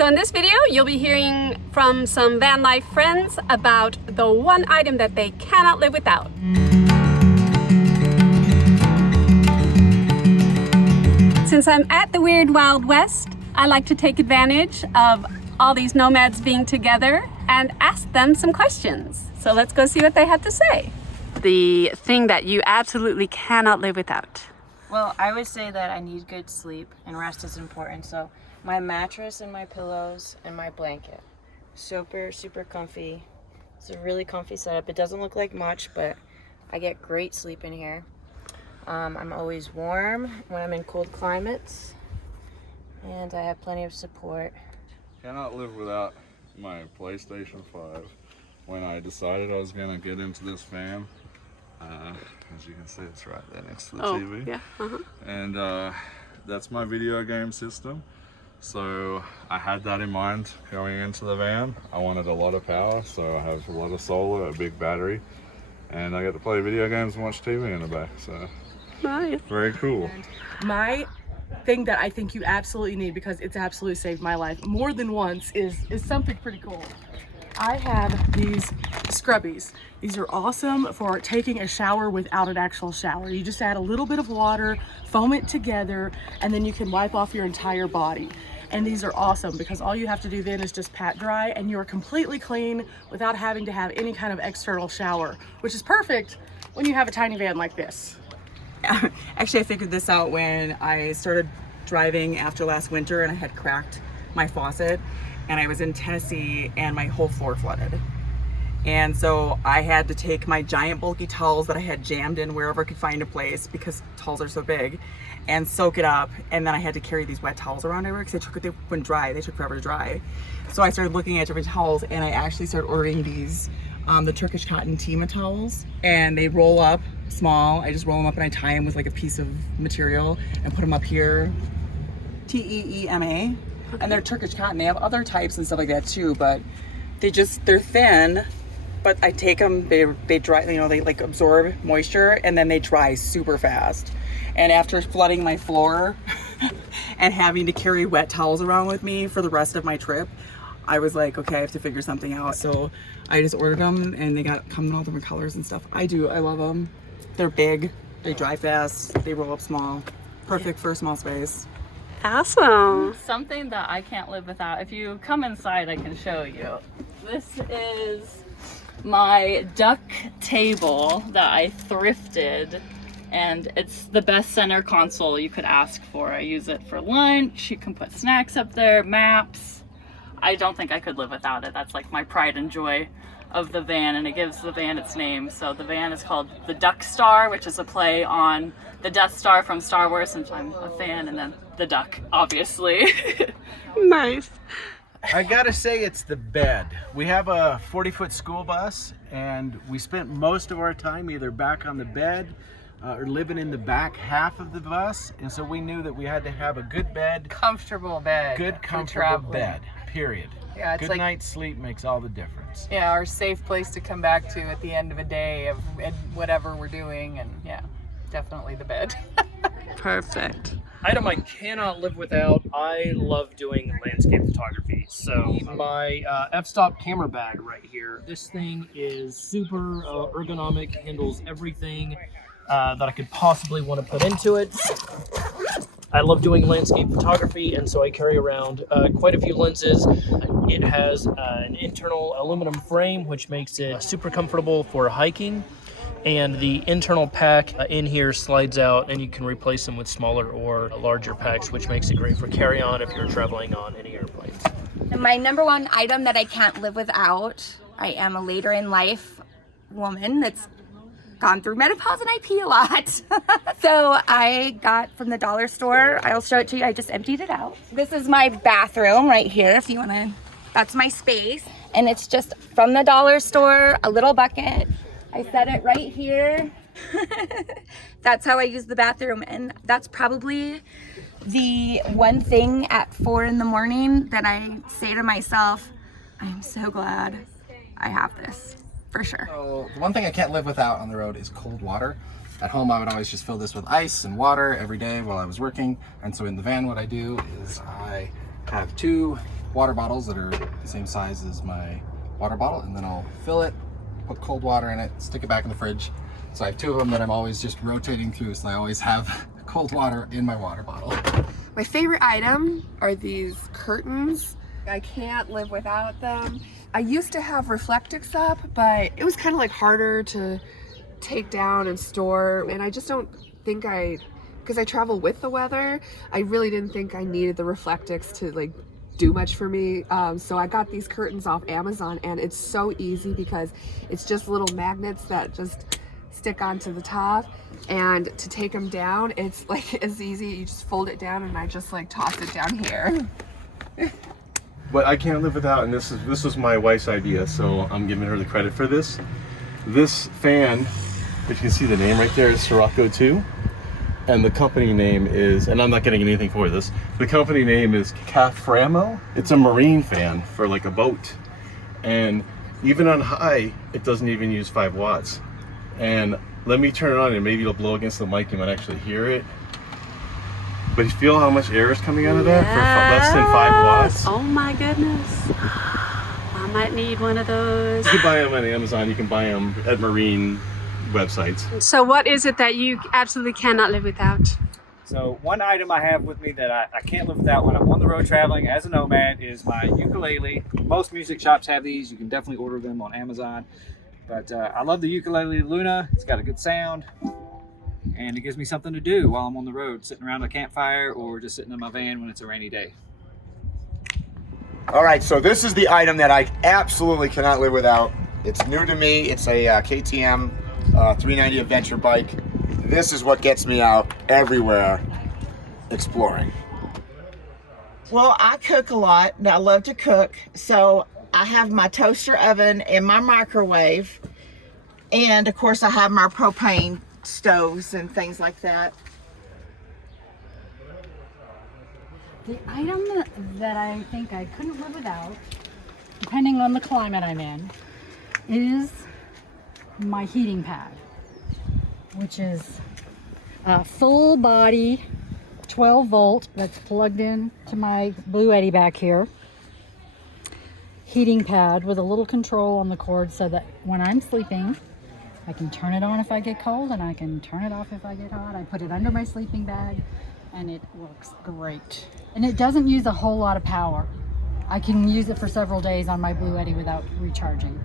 So in this video, you'll be hearing from some van life friends about the one item that they cannot live without. Since I'm at the Weird Wild West, I like to take advantage of all these nomads being together and ask them some questions. So let's go see what they had to say. The thing that you absolutely cannot live without. Well, I would say that I need good sleep and rest is important. So my mattress and my pillows and my blanket. Super comfy. It's a really comfy setup. It doesn't look like much, but I get great sleep in here. I'm always warm when I'm in cold climates. And I have plenty of support. Cannot live without my PlayStation 5. When I decided I was gonna get into this van, as you can see, it's right there next to the TV. Yeah. And that's my video game system. So I had that in mind going into the van. I wanted a lot of power, so I have a lot of solar, a big battery, and I get to play video games and watch TV in the back. So Nice. very cool. My thing that I think you absolutely need, because it's absolutely saved my life more than once, is something pretty cool. I have these Scrubbies. These are awesome for taking a shower without an actual shower. You just add a little bit of water, foam it together, and then you can wipe off your entire body. And these are awesome because all you have to do then is just pat dry and you're completely clean without having to have any kind of external shower, which is perfect when you have a tiny van like this. Actually, I figured this out when I started driving after last winter and I had cracked my faucet and I was in Tennessee and my whole floor flooded. And so I had to take my giant bulky towels that I had jammed in wherever I could find a place because towels are so big and soak it up. And then I had to carry these wet towels around everywhere because they wouldn't dry. They took forever to dry. So I started looking at different towels and I actually started ordering these, the Turkish cotton Tima towels, and they roll up small. I just roll them up and I tie them with like a piece of material and put them up here. Teema. And they're Turkish cotton. They have other types and stuff like that too, but they're thin, but I take them, they dry, they like absorb moisture and then they dry super fast. And after flooding my floor and having to carry wet towels around with me for the rest of my trip, I was like, okay, I have to figure something out. So I just ordered them and they come in all different colors and stuff. I love them. They're big, they dry fast, they roll up small. Perfect for a small space. Awesome. Something that I can't live without. If you come inside, I can show you. This is my duck table that I thrifted, and it's the best center console you could ask for. I use it for lunch. You can put snacks up there, maps. I don't think I could live without it. That's like my pride and joy of the van, and it gives the van its name. So the van is called the Duck Star, which is a play on the Death Star from Star Wars, since I'm a fan, and then the duck, obviously. Nice. I gotta say, it's the bed. We have a 40-foot school bus, and we spent most of our time either back on the bed or living in the back half of the bus, and so we knew that we had to have a good bed, Comfortable bed. good comfortable bed, period. Yeah, it's good like, night's sleep makes all the difference. yeah, our safe place to come back to at the end of a day of whatever we're doing, and yeah, definitely the bed. Perfect. Item I cannot live without. I love doing landscape photography. So my f-stop camera bag right here. This thing is super ergonomic, handles everything that I could possibly want to put into it. I love doing landscape photography, and so I carry around quite a few lenses. It has an internal aluminum frame, which makes it super comfortable for hiking. And the internal pack in here slides out, and you can replace them with smaller or larger packs, which makes it great for carry-on if you're traveling on any airplanes. My number one item that I can't live without, I am a later in life woman that's gone through menopause and I pee a lot. So I got from the dollar store, I'll show it to you, I just emptied it out. This is my bathroom right here, if you wanna, that's my space. And it's just from the dollar store, a little bucket. I set it right here. That's how I use the bathroom. And that's probably the one thing at 4 in the morning that I say to myself, I'm so glad I have this, for sure. So the one thing I can't live without on the road is cold water. At home, I would always just fill this with ice and water every day while I was working. And so in the van, what I do is I have 2 water bottles that are the same size as my water bottle, and then I'll fill it, put cold water in it, stick it back in the fridge. So I have 2 of them that I'm always just rotating through, so I always have cold water in my water bottle. My favorite item are these curtains. I can't live without them. I used to have Reflectix up, but it was kind of like harder to take down and store, and I just don't think because I travel with the weather, I really didn't think I needed the Reflectix to like do much for me. So I got these curtains off Amazon, and it's so easy because it's just little magnets that just stick onto the top, and to take them down, it's like as easy. You just fold it down, and I just like toss it down here. What I can't live without, and this was my wife's idea, so I'm giving her the credit for this. This fan, if you can see the name right there, is Sirocco 2. And the company name is, and I'm not getting anything for this, the company name is Caframo. It's a marine fan for like a boat. And even on high, it doesn't even use 5 watts. And let me turn it on and maybe it'll blow against the mic, you might actually hear it. But you feel how much air is coming out of that for less than 5 watts? Oh my goodness. I might need one of those. You can buy them on Amazon, you can buy them at marine websites. So what is it that you absolutely cannot live without? So one item I have with me that I can't live without when I'm on the road traveling as a nomad is my ukulele. Most music shops have these. You can definitely order them on Amazon. But I love the ukulele Luna. It's got a good sound. And it gives me something to do while I'm on the road, sitting around a campfire or just sitting in my van when it's a rainy day. All right, so this is the item that I absolutely cannot live without. It's new to me. It's a KTM 390 adventure bike. This is what gets me out everywhere exploring. Well, I cook a lot and I love to cook. So I have my toaster oven and my microwave. And of course I have my propane stoves and things like that. The item that I think I couldn't live without, depending on the climate I'm in, is my heating pad, which is a full body 12 volt that's plugged in to my Blue Eddy back here. Heating pad with a little control on the cord so that when I'm sleeping, I can turn it on if I get cold and I can turn it off if I get hot. I put it under my sleeping bag and it works great. And it doesn't use a whole lot of power. I can use it for several days on my Blue Eddy without recharging.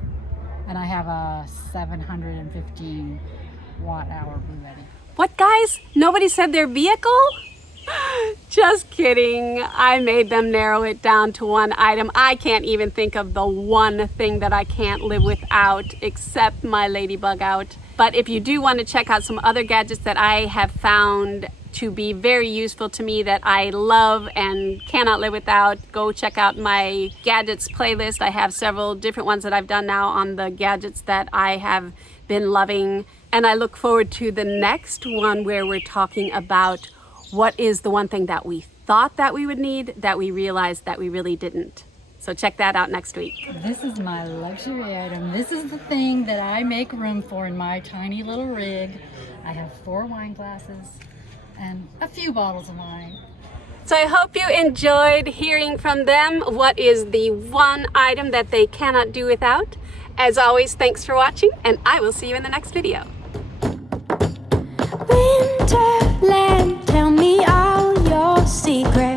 And I have a 715 watt hour Blue Eddy. What, guys? Nobody said their vehicle? Just kidding. I made them narrow it down to one item. I can't even think of the one thing that I can't live without except my lady Bugout. But if you do want to check out some other gadgets that I have found to be very useful to me that I love and cannot live without, go check out my gadgets playlist. I have several different ones that I've done now on the gadgets that I have been loving. And I look forward to the next one where we're talking about what is the one thing that we thought that we would need that we realized that we really didn't. So check that out next week. This is my luxury item. This is the thing that I make room for in my tiny little rig. I have 4 wine glasses and a few bottles of wine. So I hope you enjoyed hearing from them. What is the one item that they cannot do without? As always, thanks for watching, and I will see you in the next video. Winterland, tell me all your secrets.